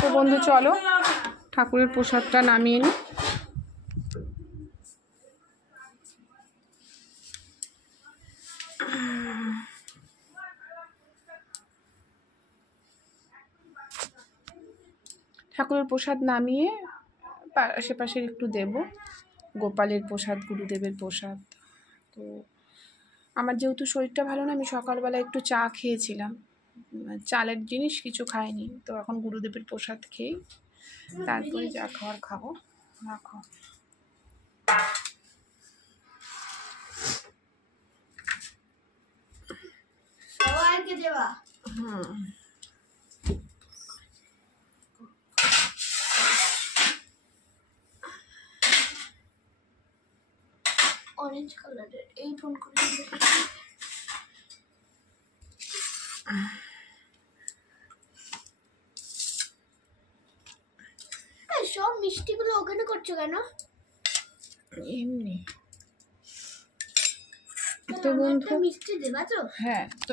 তো বন্ধু চলো ঠাকুরের প্রসাদটা নামিয়ে নিই। ঠাকুরের প্রসাদ নামিয়ে আশেপাশে একটু দেব, গোপালের প্রসাদ, গুরুদেবের প্রসাদ। তো আমার যেহেতু শরীরটা ভালো না, আমি সকালবেলা একটু চা খেয়েছিলাম, চালের জিনিস কিছু খাইনি। তো এখন গুরুদেবের প্রসাদ খেয়ে তারপরে যা খাওয়ার খাবো। রাখো। সবাইকে দেবা। অরেঞ্জ কালারের এই টোন করে সব মিষ্টিগুলো ওখানে করছো কেন? এমনি তো বন্ধু মিষ্টি দেবা তো? হ্যাঁ, তো